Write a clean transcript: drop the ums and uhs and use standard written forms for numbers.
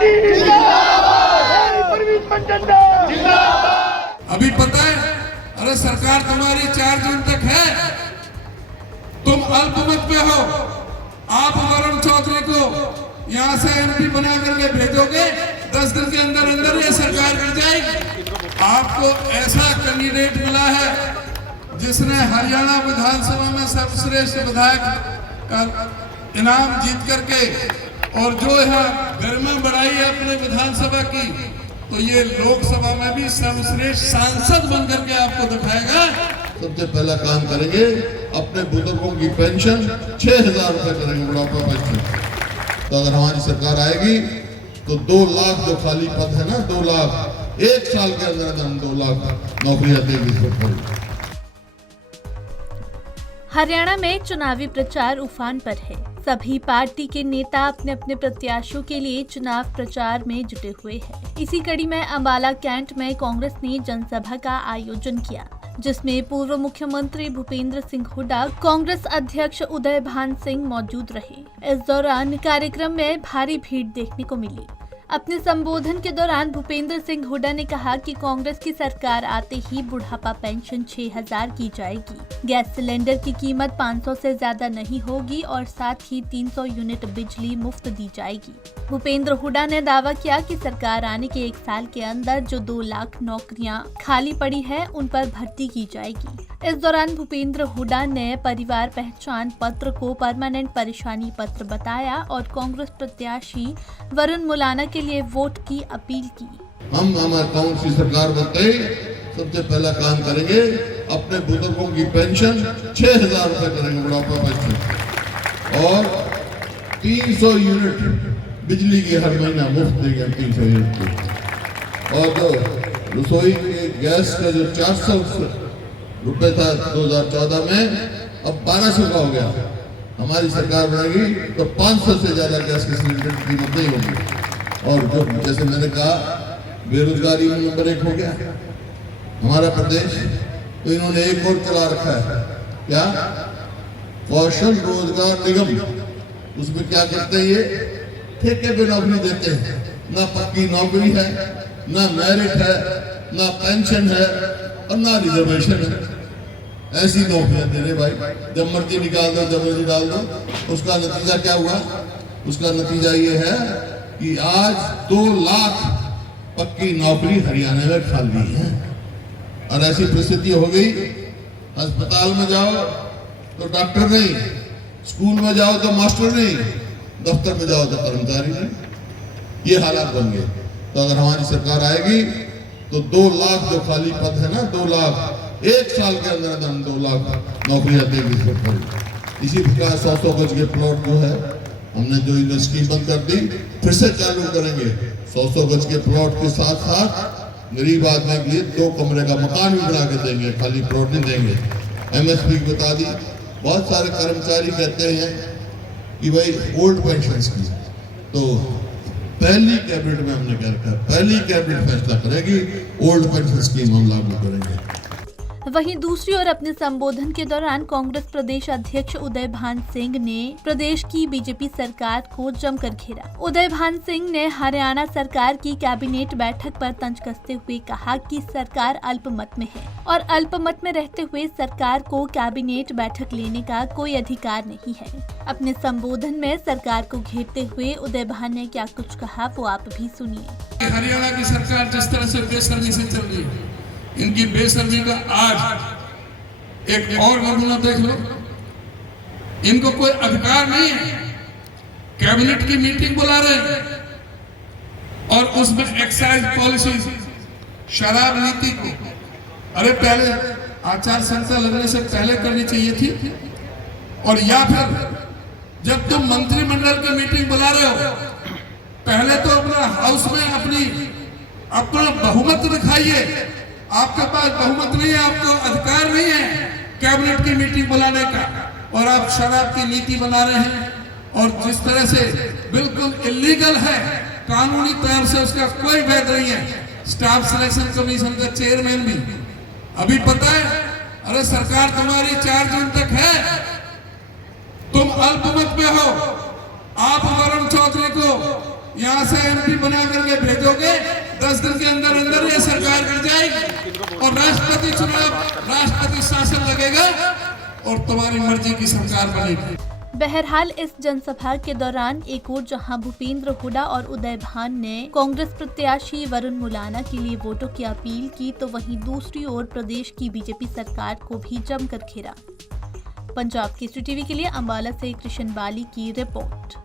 Party जिंदाबाद, परवीन मनचंदा जिंदाबाद। अभी पता है, अरे सरकार तुम्हारी 4 जून तक है, तुम अल्पमत पे हो। आप वरुण चौधरी को यहाँ से एमपी बना करके भेजोगे, 10 दिन के अंदर अंदर ये सरकार गिर जाएगी। आपको ऐसा कैंडिडेट मिला है जिसने हरियाणा विधानसभा में सर्वश्रेष्ठ विधायक का इनाम जीत करके और जो यहाँ गरिमा बढ़ाई है अपने विधानसभा की, तो ये लोकसभा में भी सर्वश्रेष्ठ सांसद बन करके आपको दिखाएगा। सबसे पहला काम करेंगे, अपने बुजुर्गों की पेंशन 6,000 रुपए करेंगे, बुढ़ापा पेंशन। तो अगर हमारी सरकार आएगी तो 2 लाख जो खाली पद है ना, 2 लाख 1 साल के अंदर हम 2 लाख नौकरियां देंगे। हरियाणा में चुनावी प्रचार उफान पर है। सभी पार्टी के नेता अपने अपने प्रत्याशियों के लिए चुनाव प्रचार में जुटे हुए हैं। इसी कड़ी में अंबाला कैंट में कांग्रेस ने जनसभा का आयोजन किया, जिसमें पूर्व मुख्यमंत्री भूपेंद्र सिंह हुड्डा, कांग्रेस अध्यक्ष उदय भान सिंह मौजूद रहे। इस दौरान कार्यक्रम में भारी भीड़ देखने को मिली। अपने संबोधन के दौरान भूपेंद्र सिंह हुड्डा ने कहा कि कांग्रेस की सरकार आते ही बुढ़ापा पेंशन 6,000 की जाएगी। गैस सिलेंडर की कीमत 500 से ज्यादा नहीं होगी और साथ ही 300 यूनिट बिजली मुफ्त दी जाएगी। भूपेंद्र हुड्डा ने दावा किया कि सरकार आने के 1 साल के अंदर जो 2 लाख नौकरियां खाली पड़ी है, उन पर भर्ती की जाएगी। इस दौरान भूपेंद्र हुड्डा ने परिवार पहचान पत्र को परमानेंट परेशानी पत्र बताया और कांग्रेस प्रत्याशी वरुण मुलाना के लिए वोट की अपील की। हम हमारे कांग्रेस की सरकार बनते ही सबसे पहला काम करेंगे, अपने बुजुर्गों की पेंशन 6,000 रुपए करेंगे, बुढ़ापा पेंशन, और 300 यूनिट बिजली की हर महीना मुफ्त देंगे, 300 यूनिट की। और जो रसोई के गैस का जो 400 रुपए था 2014 में, अब 1200 का हो गया। हमारी सरकार बनेगी तो 500 से ज्यादा गैस के सिलेंडर की कीमत नहीं होगी। और जो जैसे मैंने कहा, बेरोजगारी में नंबर 1 हो गया हमारा प्रदेश, तो इन्होंने एक और चला रखा है, क्या, कौशल रोजगार निगम। उसमें क्या करते हैं, ये ठेके पे नौकरी देते हैं, ना पक्की नौकरी है, ना मेरिट है, ना पेंशन है और ना रिजर्वेशन है। ऐसी नौकरियां दे रहे भाई, जब मर्जी निकाल दो, जब मर्जी डाल दो। उसका नतीजा क्या हुआ? उसका नतीजा ये है कि आज 2 लाख पक्की नौकरी हरियाणा में खाली है। और ऐसी परिस्थिति हो गई, अस्पताल में जाओ तो डॉक्टर नहीं, स्कूल में जाओ तो मास्टर नहीं, दफ्तर में जाओ तो कर्मचारी नहीं। ये हालात बन गए। तो अगर हमारी सरकार आएगी तो 2 लाख जो खाली पद है ना, 2 लाख 1 साल के अंदर हम 2 लाख नौकरियां देंगे। इसी प्रकार 100 गज के प्लॉट जो है, हमने जो यूनिवर्सिटी बंद कर दी, फिर से चालू करेंगे। 100 गज के प्लॉट के साथ साथ गरीब आदमी के लिए 2 कमरे का मकान भी बना के देंगे, खाली प्लॉट नहीं देंगे। MSP बता दी। बहुत सारे कर्मचारी कहते हैं कि भाई ओल्ड पेंशन की, तो पहली कैबिनेट में हमने क्या रखा, पहली कैबिनेट फैसला करेगी, ओल्ड पेंशन स्कीम हम लागू करेंगे। वहीं दूसरी ओर अपने संबोधन के दौरान कांग्रेस प्रदेश अध्यक्ष उदय भान सिंह ने प्रदेश की बीजेपी सरकार को जमकर घेरा। उदय भान सिंह ने हरियाणा सरकार की कैबिनेट बैठक पर तंज कसते हुए कहा कि सरकार अल्पमत में है और अल्पमत में रहते हुए सरकार को कैबिनेट बैठक लेने का कोई अधिकार नहीं है। अपने संबोधन में सरकार को घेरते हुए उदय भान ने क्या कुछ कहा, वो आप भी सुनिए। हरियाणा की सरकार जिस तरह से बेशर्मी से चल रही है, इनकी बेशर्मी का आज एक और नमूना देख लो। इनको कोई अधिकार नहीं है, कैबिनेट की मीटिंग बुला रहे हैं और उसमें एक्साइज पॉलिसी, शराब नीति को, अरे पहले आचार संहिता लगने से पहले करनी चाहिए थी। और या फिर जब तुम मंत्रिमंडल की मीटिंग बुला रहे हो, पहले तो अपना हाउस में अपना बहुमत दिखाइए। आपके पास बहुमत नहीं है, आपको अधिकार नहीं है कैबिनेट की मीटिंग बुलाने का, और आप शराब की नीति बना रहे हैं। और जिस तरह से बिल्कुल इलीगल है, कानूनी तौर से उसका कोई वैध नहीं है। स्टाफ सिलेक्शन कमीशन का चेयरमैन भी, अभी पता है, अरे सरकार तुम्हारी 4 जून तक है, तुम अल्पमत में हो। आप वरुण चौधरी को यहाँ से एमपी बना करके भेजोगे, 10 दिन के अंदर अंदर ये सरकार गिर जाएगी और राष्ट्रपति चुनाव, राष्ट्रपति शासन लगेगा और तुम्हारी मर्जी की सरकार बनेगी। बहरहाल इस जनसभा के दौरान एक ओर जहां भूपेंद्र हुड्डा और उदय भान ने कांग्रेस प्रत्याशी वरुण मुलाना के लिए वोटों की अपील की, तो वहीं दूसरी ओर प्रदेश की बीजेपी सरकार को भी जमकर घेरा। पंजाब केसरी टीवी के लिए अंबाला से कृष्ण बाली की रिपोर्ट।